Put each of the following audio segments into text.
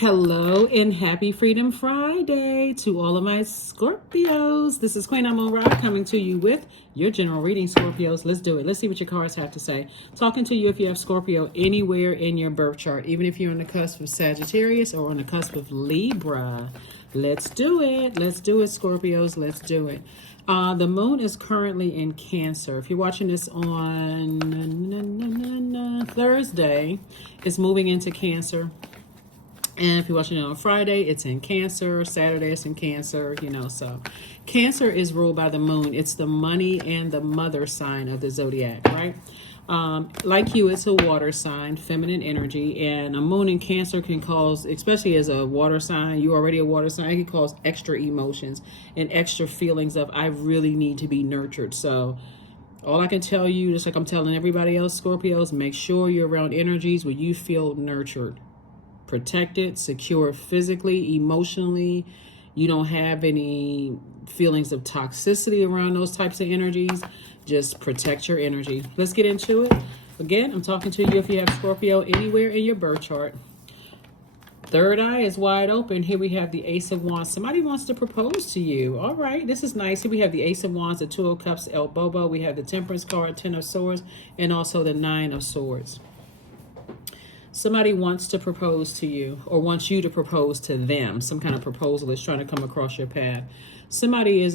Hello and happy Freedom Friday to all of my Scorpios. This is Queen Amun Ra coming to you with your general reading, Scorpios. Let's do it. Let's see what your cards have to say. Talking to you if you have Scorpio anywhere in your birth chart, even if you're on the cusp of Sagittarius or on the cusp of Libra. Let's do it. Let's do it, Scorpios. Let's do it. The moon is currently in Cancer. If you're watching this on Thursday, it's moving into Cancer. And if you're watching it on Friday, it's in Cancer. Saturday, it's in Cancer, so Cancer is ruled by the moon. It's the money and the mother sign of the Zodiac, right? Like you, it's a water sign, feminine energy, and a moon in Cancer can cause, especially as a water sign, you're already a water sign, it can cause extra emotions and extra feelings of, I really need to be nurtured. So all I can tell you, just like I'm telling everybody else, Scorpios, make sure you're around energies where you feel nurtured, protected, secure physically, emotionally. You don't have any feelings of toxicity around those types of energies. Just protect your energy. Let's get into it. Again, I'm talking to you if you have Scorpio anywhere in your birth chart. Third eye is wide open. Here we have the Ace of Wands. Somebody wants to propose to you. All right, this is nice. Here we have the Ace of Wands, the Two of Cups, El Bobo. We have the Temperance card, Ten of Swords, and also the Nine of Swords. Somebody wants to propose to you or wants you to propose to them. Some kind of proposal is trying to come across your path. Somebody is,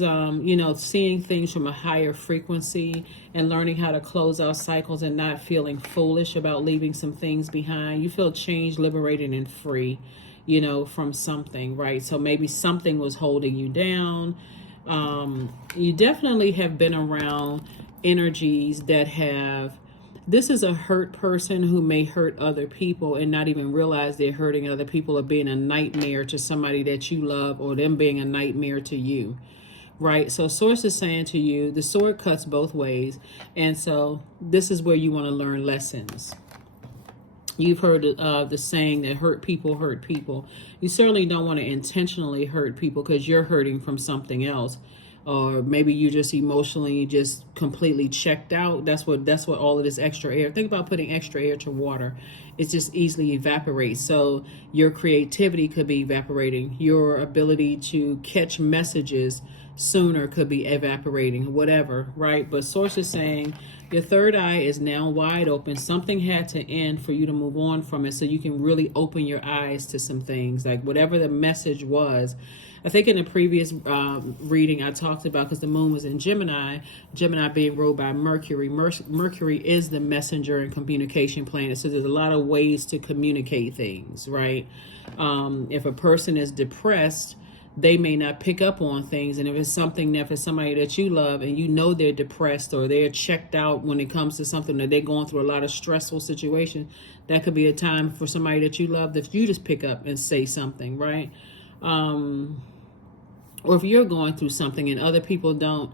seeing things from a higher frequency and learning how to close out cycles and not feeling foolish about leaving some things behind. You feel changed, liberated, and free, from something, right? So maybe something was holding you down. You definitely have been around energies that have. This is a hurt person who may hurt other people and not even realize they're hurting other people or being a nightmare to somebody that you love or them being a nightmare to you, right? So Source is saying to you, the sword cuts both ways. And so this is where you want to learn lessons. You've heard the saying that hurt people hurt people. You certainly don't want to intentionally hurt people because you're hurting from something else. Or maybe you just emotionally just completely checked out. That's what all of this extra air. Think about putting extra air to water. It just easily evaporates. So your creativity could be evaporating. Your ability to catch messages sooner could be evaporating, whatever, right? But Source is saying your third eye is now wide open. Something had to end for you to move on from it so you can really open your eyes to some things. Like whatever the message was. I think in the previous reading I talked about, because the moon was in Gemini being ruled by Mercury. Mercury is the messenger and communication planet. So there's a lot of ways to communicate things, right? If a person is depressed, they may not pick up on things. And if it's something that for somebody that you love and you know they're depressed or they're checked out when it comes to something that they're going through a lot of stressful situations, that could be a time for somebody that you love that you just pick up and say something, right? Or if you're going through something and other people don't,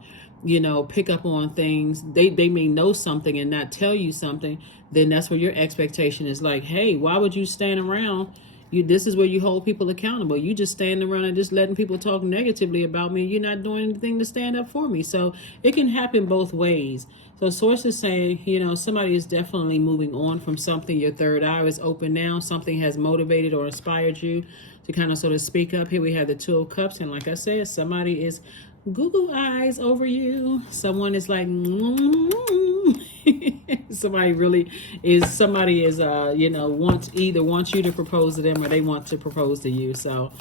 pick up on things, they may know something and not tell you something, then that's where your expectation is like, hey, why would you stand around? This is where you hold people accountable. You just stand around and just letting people talk negatively about me. You're not doing anything to stand up for me. So it can happen both ways. So Source is saying, somebody is definitely moving on from something. Your third eye is open now. Something has motivated or inspired you to kind of sort of speak up. Here we have the Two of Cups. And like I said, somebody is Google eyes over you. Someone is like, somebody is wants you to propose to them or they want to propose to you. So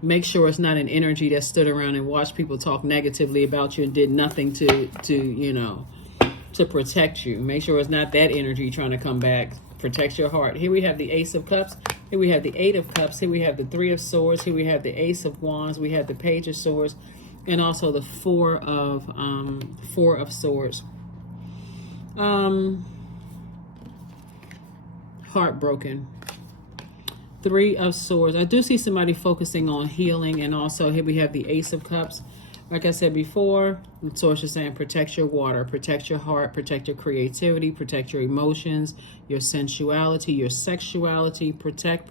make sure it's not an energy that stood around and watched people talk negatively about you and did nothing to protect you. Make sure it's not that energy trying to come back. Protect your heart. Here we have the Ace of Cups. Here we have the Eight of Cups. Here we have the Three of Swords. Here we have the Ace of Wands. We have the Page of Swords, and also the Four of Swords. Heartbroken. Three of Swords. I do see somebody focusing on healing, and also here we have the Ace of Cups. Like I said before, Source is saying protect your water, protect your heart, protect your creativity, protect your emotions, your sensuality, your sexuality, protect.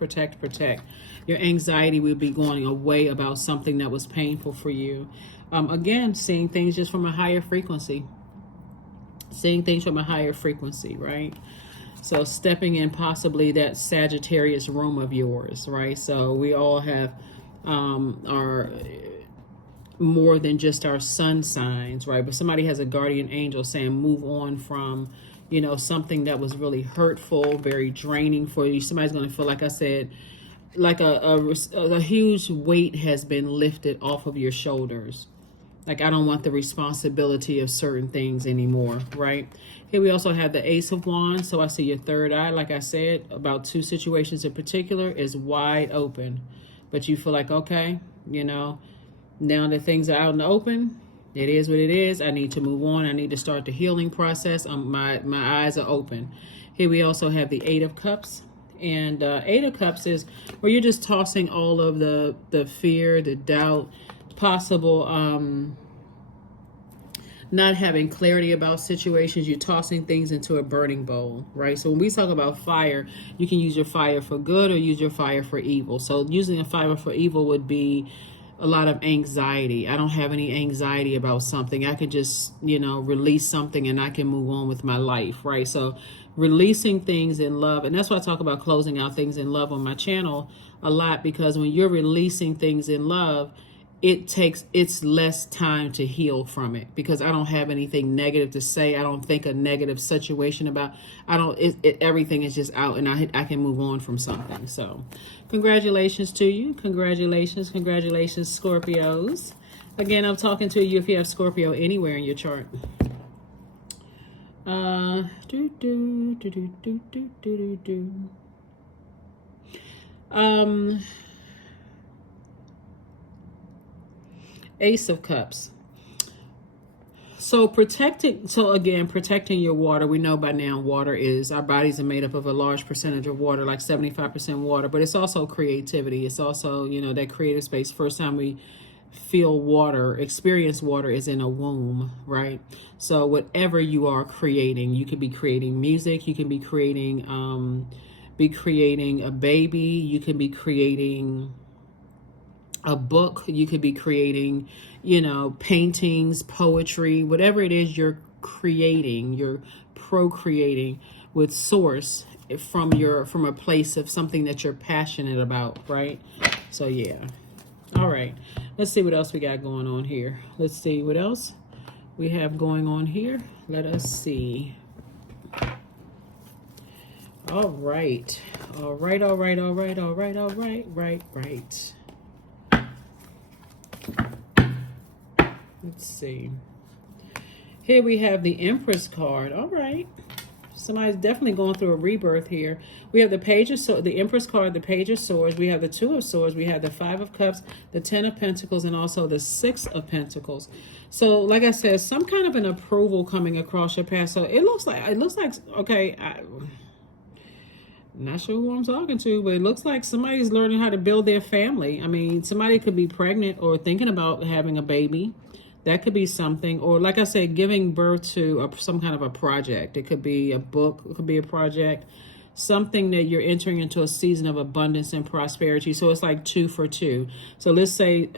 Your anxiety will be going away about something that was painful for you. Again, seeing things just from a higher frequency. Seeing things from a higher frequency, right? So stepping in possibly that Sagittarius room of yours, right? So we all have our more than just our sun signs, right? But somebody has a guardian angel saying move on from, you know, something that was really hurtful, very draining for you. Somebody's going to feel, like I said, like a huge weight has been lifted off of your shoulders. Like, I don't want the responsibility of certain things anymore, right? Here we also have the Ace of Wands. So I see your third eye, like I said, about two situations in particular, is wide open. But you feel like, okay, you know, now that things are out in the open, it is what it is. I need to move on. I need to start the healing process. My eyes are open. Here we also have the Eight of Cups. And Eight of Cups is where you're just tossing all of the fear, the doubt, possible not having clarity about situations. You're tossing things into a burning bowl, right? So when we talk about fire, you can use your fire for good or use your fire for evil. So using a fire for evil would be a lot of anxiety. I don't have any anxiety about something. I could just, you know, release something and I can move on with my life, right? So releasing things in love, and that's why I talk about closing out things in love on my channel a lot, because when you're releasing things in love, it's less time to heal from it, because I don't have anything negative to say. I don't think a negative situation about, everything is just out, and I can move on from something. So congratulations to you. Congratulations, Scorpios. Again, I'm talking to you if you have Scorpio anywhere in your chart. Ace of Cups. So protecting your water. We know by now water is, our bodies are made up of a large percentage of water, like 75% water, but it's also creativity. It's also, you know, that creative space. First time we feel water, experience water, is in a womb, right? So whatever you are creating, you could be creating music, you can be creating a baby, you can be creating a book, you could be creating, you know, paintings, poetry, whatever it is you're creating, you're procreating with source from a place of something that you're passionate about, right? So yeah. All right, let's see what else we got going on here. Let's see what else we have going on here. Let us see. All right. Let's see. Here we have the Empress card. All right. Somebody's definitely going through a rebirth here. We have the Page of Swords, the Empress card, the Page of Swords. We have the Two of Swords. We have the Five of Cups, the Ten of Pentacles, and also the Six of Pentacles. So, like I said, some kind of an approval coming across your path. So it looks like okay. I'm not sure who I'm talking to, but it looks like somebody's learning how to build their family. I mean, somebody could be pregnant or thinking about having a baby. That could be something. Or like I said, giving birth to some kind of a project. It could be a book. It could be a project. Something that you're entering into a season of abundance and prosperity. So it's like 2 for 2. So let's say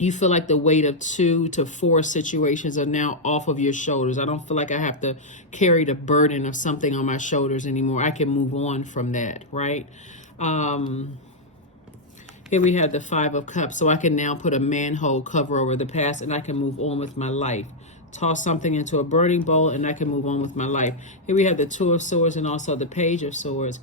you feel like the weight of 2 to 4 situations are now off of your shoulders. I don't feel like I have to carry the burden of something on my shoulders anymore. I can move on from that, right? Here we have the Five of Cups. So I can now put a manhole cover over the past and I can move on with my life. Toss something into a burning bowl and I can move on with my life. Here we have the Two of Swords and also the Page of Swords.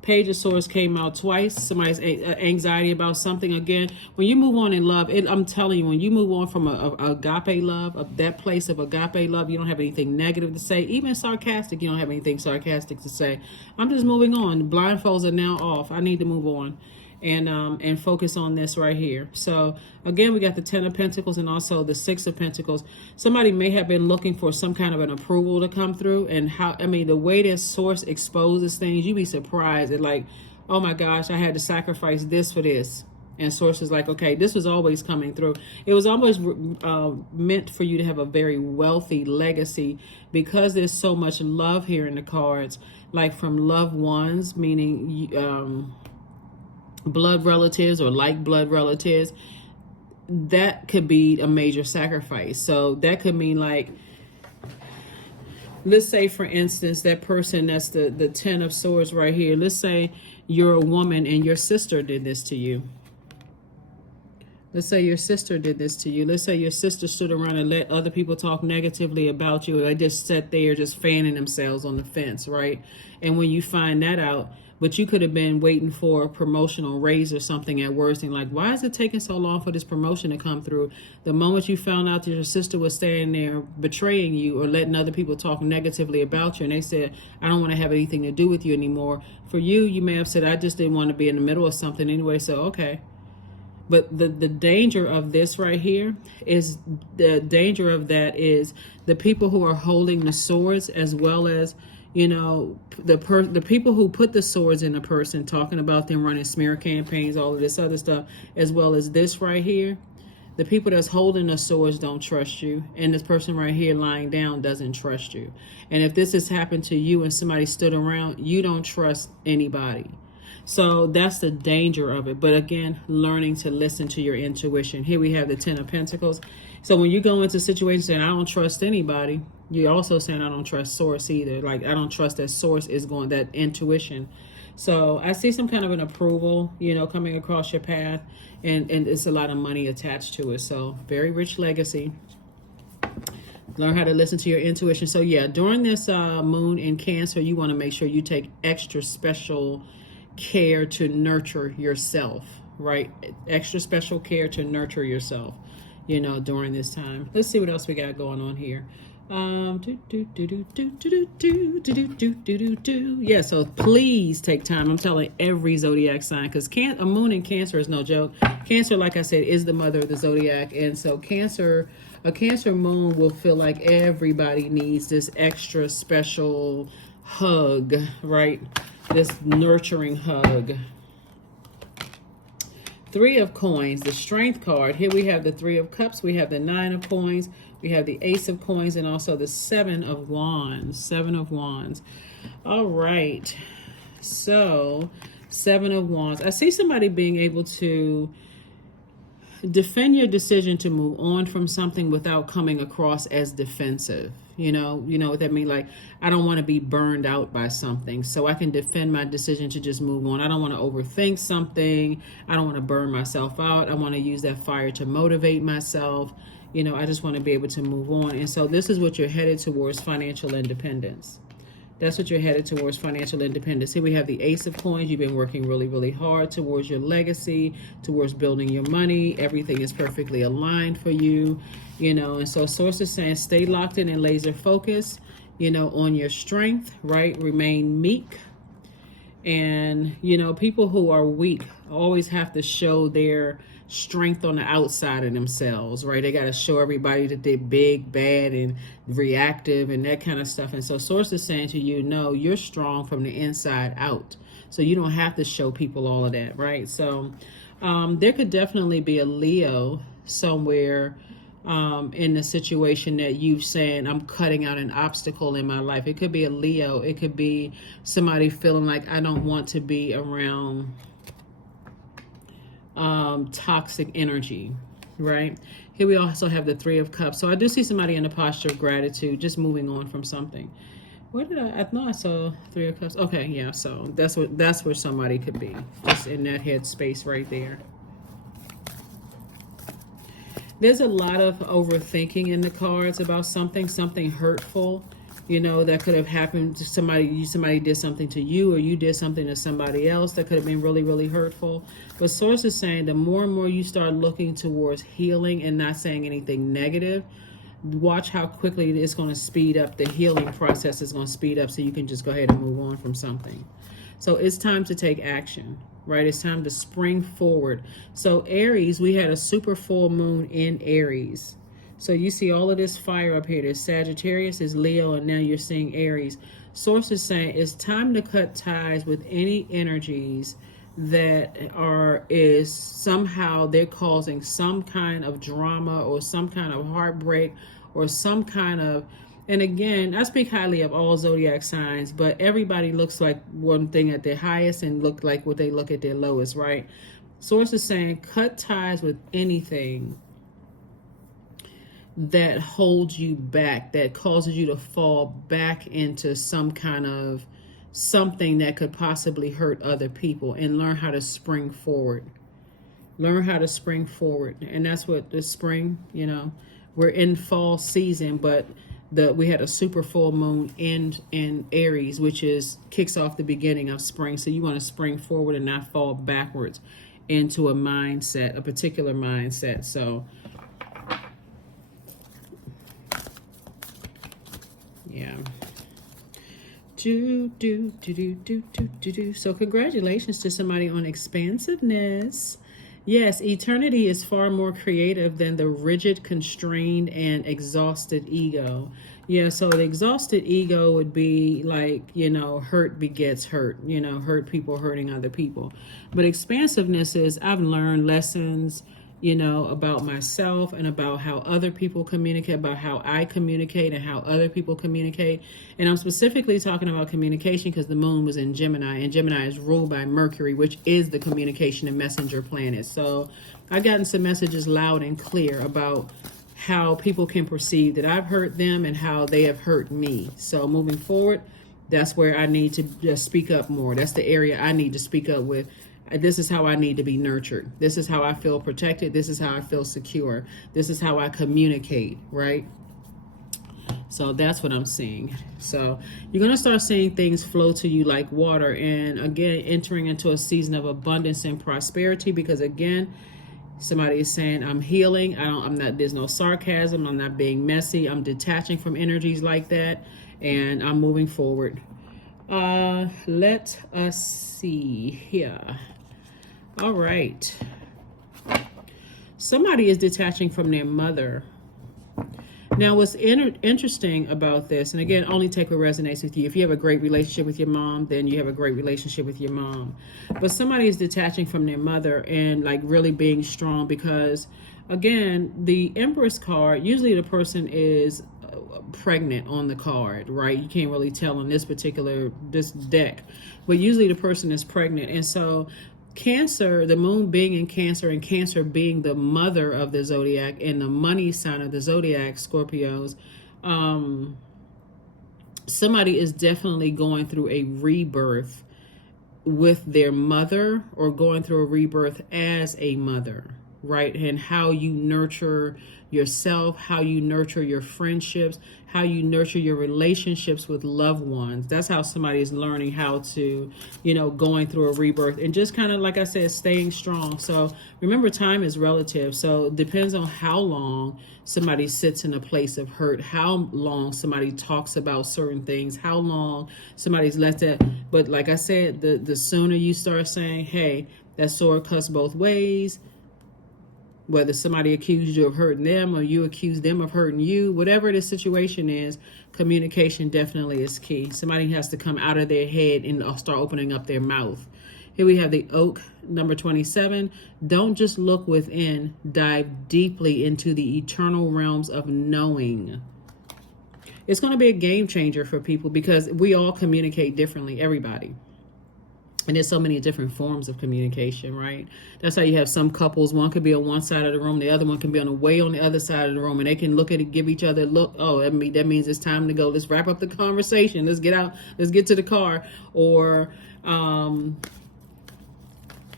Page of Swords came out twice. Somebody's anxiety about something. Again, when you move on in love, I'm telling you, when you move on from a agape love, that place of agape love, you don't have anything negative to say. Even sarcastic, you don't have anything sarcastic to say. I'm just moving on. Blindfolds are now off. I need to move on and focus on this right here. So again, we got the Ten of Pentacles and also the Six of Pentacles. Somebody may have been looking for some kind of an approval to come through, and the way this source exposes things, you'd be surprised at, like, oh my gosh, I had to sacrifice this for this. And source is like, okay, this was always coming through. It was always meant for you to have a very wealthy legacy, because there's so much love here in the cards, like from loved ones, meaning blood relatives or like blood relatives. That could be a major sacrifice. So that could mean, like, let's say, for instance, that person that's the 10 of swords right here. Let's say you're a woman and your sister did this to you. Let's say your sister did this to you. Let's say your sister stood around and let other people talk negatively about you. They just sat there just fanning themselves on the fence, right? And when you find that out, but you could have been waiting for a promotional raise or something at worst, and like, why is it taking so long for this promotion to come through? The moment you found out that your sister was standing there betraying you or letting other people talk negatively about you, and they said, I don't want to have anything to do with you anymore. For you, you may have said, I just didn't want to be in the middle of something anyway, so okay. But the danger of this right here is the danger of that is the people who are holding the swords, as well as, you know, the people who put the swords in a person, talking about them running smear campaigns, all of this other stuff, as well as this right here. The people that's holding the swords don't trust you, and this person right here lying down doesn't trust you. And if this has happened to you and somebody stood around, you don't trust anybody. So that's the danger of it. But again, learning to listen to your intuition. Here we have the 10 of Pentacles. So when you go into situations saying, I don't trust anybody, you're also saying, I don't trust source either. Like, I don't trust that source is going, that intuition. So I see some kind of an approval, you know, coming across your path, and it's a lot of money attached to it. So very rich legacy. Learn how to listen to your intuition. So yeah, during this moon in Cancer, you want to make sure you take extra special care to nurture yourself, right? Extra special care to nurture yourself, you know, during this time. Let's see what else we got going on here. Yeah, so please take time. I'm telling every zodiac sign, because a moon in Cancer is no joke. Cancer, like I said, is the mother of the zodiac, and so a Cancer moon will feel like everybody needs this extra special hug, right? This nurturing hug. Three of Coins, the Strength card. Here we have the Three of Cups. We have the Nine of Coins. We have the Ace of Coins, and also the Seven of Wands. Seven of Wands. All right. So, Seven of Wands. I see somebody being able to defend your decision to move on from something without coming across as defensive. You know what that means? Like, I don't want to be burned out by something, so I can defend my decision to just move on. I don't want to overthink something. I don't want to burn myself out. I want to use that fire to motivate myself. You know, I just want to be able to move on. And so this is what you're headed towards, financial independence. That's what you're headed towards, financial independence. Here we have the Ace of Coins. You've been working really, really hard towards your legacy, towards building your money. Everything is perfectly aligned for you, you know. And so Source is saying stay locked in and laser focus, you know, on your strength, right? Remain meek. And, you know, people who are weak always have to show their strength on the outside of themselves, right? They got to show everybody that they're big, bad, and reactive and that kind of stuff. And so Source is saying to you, no, you're strong from the inside out. So you don't have to show people all of that, right? So there could definitely be a Leo somewhere in the situation that you saying, I'm cutting out an obstacle in my life. It could be a Leo. It could be somebody feeling like, I don't want to be around toxic energy, right? Here we also have the Three of Cups. So I do see somebody in a posture of gratitude, just moving on from something. Where did I know I saw Three of Cups. Okay, yeah, so that's where somebody could be, just in that head space right there. There's a lot of overthinking in the cards about something hurtful, you know, that could have happened to somebody. Somebody did something to you, or you did something to somebody else that could have been really, really hurtful. But Source is saying the more and more you start looking towards healing and not saying anything negative, watch how quickly it's going to speed up. The healing process is going to speed up, so you can just go ahead and move on from something. So it's time to take action, right? It's time to spring forward. So Aries, we had a super full moon in Aries. So you see all of this fire up here. There's Sagittarius, there's Leo, and now you're seeing Aries. Source is saying it's time to cut ties with any energies that is somehow they're causing some kind of drama or some kind of heartbreak or some kind of, and again, I speak highly of all zodiac signs, but everybody looks like one thing at their highest and look like what they look at their lowest, right? Source is saying cut ties with anything that holds you back, that causes you to fall back into some kind of something that could possibly hurt other people, and learn how to spring forward. Learn how to spring forward. And that's what the spring, we're in fall season, but we had a super full moon in Aries, which kicks off the beginning of spring. So you want to spring forward and not fall backwards into a particular mindset. So yeah. So congratulations to somebody on expansiveness. Yes, eternity is far more creative than the rigid, constrained, and exhausted ego. Yeah, so the exhausted ego would be like, hurt begets hurt, hurt people hurting other people. But expansiveness is, I've learned lessons, about myself and about how other people communicate, about how I communicate and how other people communicate. And I'm specifically talking about communication because the moon was in Gemini, and Gemini is ruled by Mercury, which is the communication and messenger planet. So I've gotten some messages loud and clear about how people can perceive that I've hurt them and how they have hurt me. So moving forward, that's where I need to just speak up more. That's the area I need to speak up with. This is how I need to be nurtured. This is how I feel protected. This is how I feel secure. This is how I communicate, right? So that's what I'm seeing. So you're going to start seeing things flow to you like water. And again, entering into a season of abundance and prosperity, because again, somebody is saying, I'm healing. There's no sarcasm. I'm not being messy. I'm detaching from energies like that. And I'm moving forward. Let us see here. All right. Somebody is detaching from their mother. Now, what's interesting about this, and again, only take what resonates with you. If you have a great relationship with your mom, then you have a great relationship with your mom. But somebody is detaching from their mother and like really being strong because, again, the Empress card, usually the person is pregnant on the card, right? You can't really tell on this deck, but usually the person is pregnant. And so Cancer, the moon being in Cancer and Cancer being the mother of the Zodiac and the money sign of the Zodiac, Scorpios, somebody is definitely going through a rebirth with their mother or going through a rebirth as a mother, right? And how you nurture yourself, how you nurture your friendships, how you nurture your relationships with loved ones. That's how somebody is learning how to, going through a rebirth and just kind of, like I said, staying strong. So remember, time is relative. So it depends on how long somebody sits in a place of hurt, how long somebody talks about certain things, how long somebody's let that. But like I said, the sooner you start saying, hey, that sword cuts both ways, whether somebody accused you of hurting them or you accuse them of hurting you, whatever the situation is, communication definitely is key. Somebody has to come out of their head and start opening up their mouth. Here we have the Oak, number 27. Don't just look within, dive deeply into the eternal realms of knowing. It's going to be a game changer for people because we all communicate differently, everybody. And there's so many different forms of communication, right? That's how you have some couples. One could be on one side of the room. The other one can be on the other side of the room. And they can look at it, give each other a look. Oh, that means it's time to go. Let's wrap up the conversation. Let's get out. Let's get to the car. Or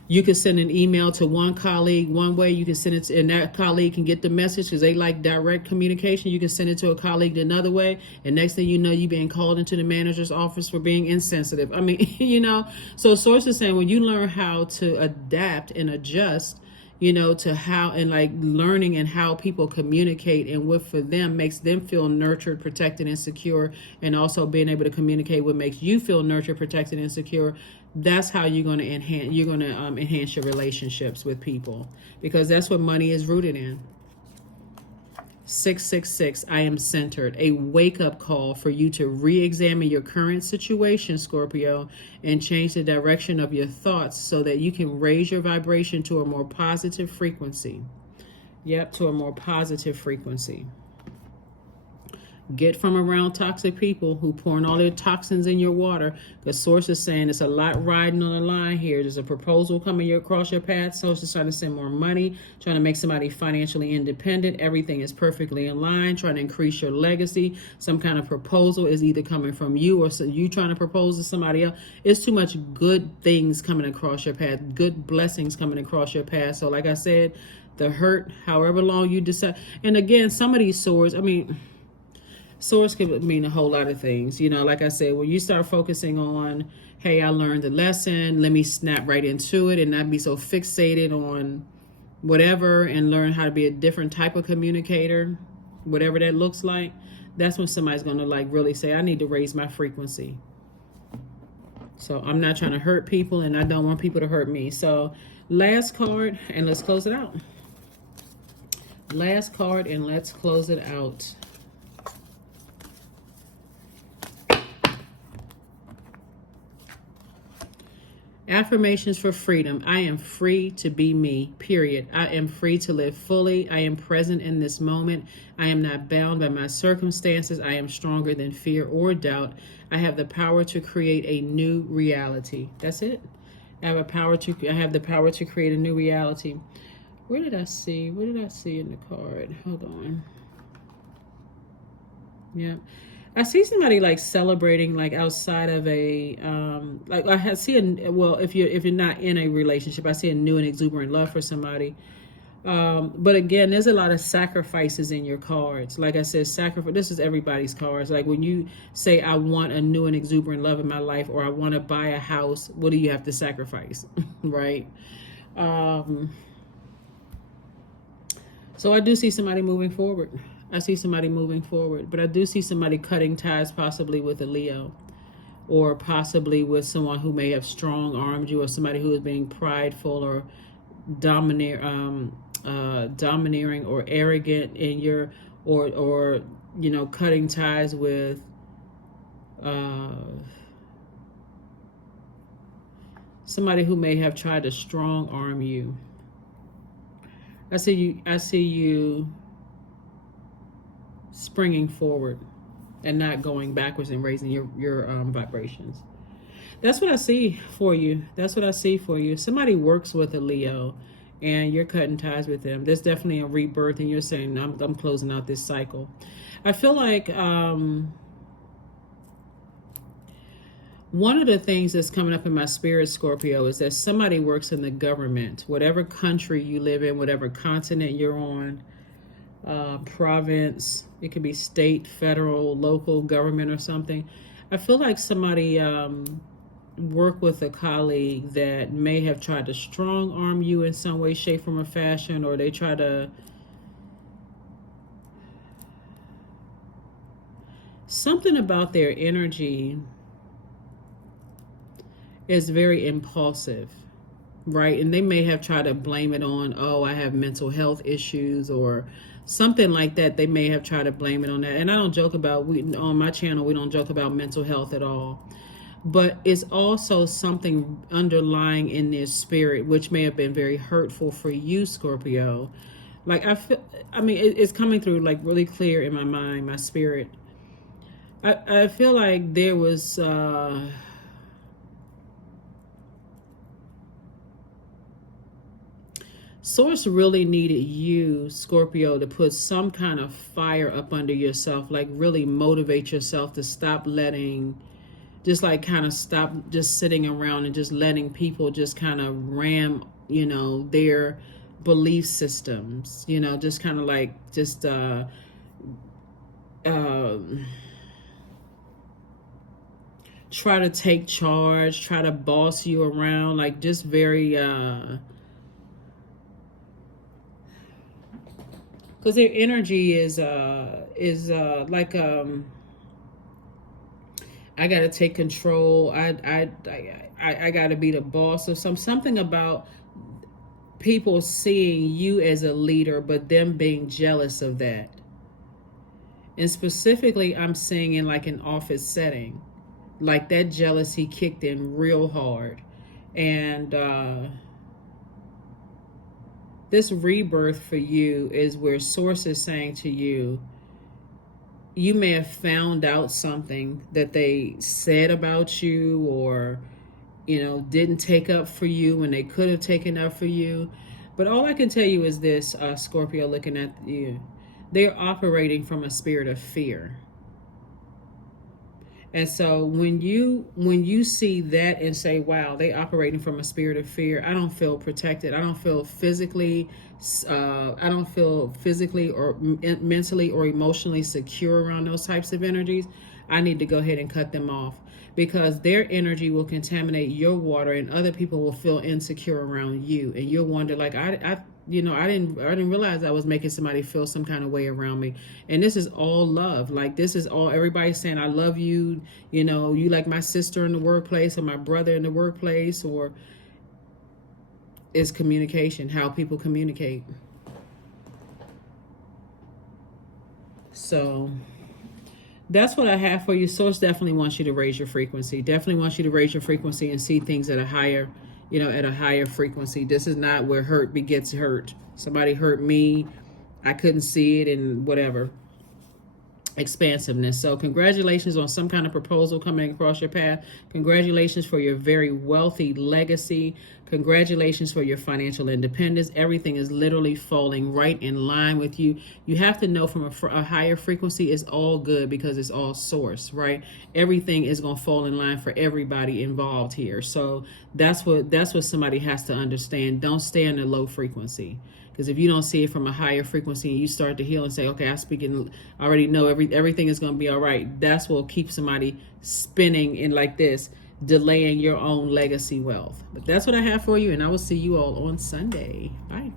you can send an email to one colleague one way. You can send it to, and that colleague can get the message because they like direct communication. You can send it to a colleague another way. And next thing you know, you're being called into the manager's office for being insensitive. I mean, so sources saying when you learn how to adapt and adjust, to how and like learning and how people communicate and what for them makes them feel nurtured, protected, and secure, and also being able to communicate what makes you feel nurtured, protected, and secure. That's how you're going to enhance your relationships with people, because that's what money is rooted in. 666, I am centered. A wake-up call for you to re-examine your current situation, Scorpio, and change the direction of your thoughts so that you can raise your vibration to a more positive frequency. Yep, to a more positive frequency. Get from around toxic people who pouring all their toxins in your water. The source is saying it's a lot riding on the line here. There's a proposal coming across your path. Source is trying to send more money, trying to make somebody financially independent. Everything is perfectly in line, trying to increase your legacy. Some kind of proposal is either coming from you or so you trying to propose to somebody else. It's too much good things coming across your path, good blessings coming across your path. So like I said, the hurt, however long you decide. And again, some of these swords, source could mean a whole lot of things. Like I said, when you start focusing on, hey, I learned the lesson, let me snap right into it and not be so fixated on whatever and learn how to be a different type of communicator, whatever that looks like, that's when somebody's going to like really say, I need to raise my frequency. So I'm not trying to hurt people and I don't want people to hurt me. So last card and let's close it out. Last card and let's close it out. Affirmations for freedom. I am free to be me, period. I am free to live fully. I am present in this moment. I am not bound by my circumstances. I am stronger than fear or doubt. I have the power to create a new reality. That's it. I have the power to create a new reality. What did I see in the card? Hold on. Yeah. I see somebody like celebrating like outside of a like I see if you're not in a relationship, I see a new and exuberant love for somebody. But again, there's a lot of sacrifices in your cards. Like I said, sacrifice. This is everybody's cards. Like when you say, I want a new and exuberant love in my life, or I want to buy a house, what do you have to sacrifice? Right? So I do see somebody moving forward. But I do see somebody cutting ties possibly with a Leo, or possibly with someone who may have strong-armed you, or somebody who is being prideful or domineering or arrogant in your, or cutting ties with somebody who may have tried to strong-arm you. I see you springing forward and not going backwards and raising your vibrations. That's what I see for you. Somebody works with a Leo and you're cutting ties with them. There's definitely a rebirth and you're saying, I'm closing out this cycle. I feel like one of the things that's coming up in my spirit, Scorpio, is that somebody works in the government, whatever country you live in, whatever continent you're on, province, it could be state, federal, local government or something. I feel like somebody work with a colleague that may have tried to strong arm you in some way, shape, form, or fashion, or they try to something about their energy is very impulsive, right? And they may have tried to blame it on, oh, I have mental health issues or something like that. They may have tried to blame it on that. And I don't joke about, on my channel, we don't joke about mental health at all. But it's also something underlying in their spirit, which may have been very hurtful for you, Scorpio. Like it's coming through like really clear in my mind, my spirit. I feel like there was... Source really needed you, Scorpio, to put some kind of fire up under yourself, like really motivate yourself to stop letting, just like kind of stop just sitting around and just letting people just kind of ram, their belief systems, just kind of like just try to take charge, try to boss you around, like just very... because their energy is like I gotta take control. I gotta be the boss of something about people seeing you as a leader, but them being jealous of that. And specifically, I'm seeing in like an office setting, like that jealousy kicked in real hard, and this rebirth for you is where Source is saying to you, you may have found out something that they said about you, or didn't take up for you when they could have taken up for you. But all I can tell you is this, Scorpio, looking at you, they're operating from a spirit of fear. And so when you see that and say, wow, they operating from a spirit of fear, I don't feel protected. I don't feel physically or mentally or emotionally secure around those types of energies. I need to go ahead and cut them off, because their energy will contaminate your water, and other people will feel insecure around you, and you'll wonder, like, I didn't realize I was making somebody feel some kind of way around me. And this is all love. Like, this is all everybody saying, I love you, you like my sister in the workplace, or my brother in the workplace, or is communication, how people communicate. So that's what I have for you. Source definitely wants you to raise your frequency. Definitely wants you to raise your frequency and see things at a higher, at a higher frequency. This is not where hurt begets hurt. Somebody hurt me, I couldn't see it, and whatever. Expansiveness. So congratulations on some kind of proposal coming across your path. Congratulations for your very wealthy legacy. Congratulations for your financial independence. Everything is literally falling right in line with you. You have to know from a higher frequency, it's all good, because it's all source, right? Everything is going to fall in line for everybody involved here. So that's what somebody has to understand. Don't stay in a low frequency. Because if you don't see it from a higher frequency and you start to heal and say, okay, I already know everything is going to be all right, that's what will keep somebody spinning in like this, delaying your own legacy wealth. But that's what I have for you, and I will see you all on Sunday. Bye.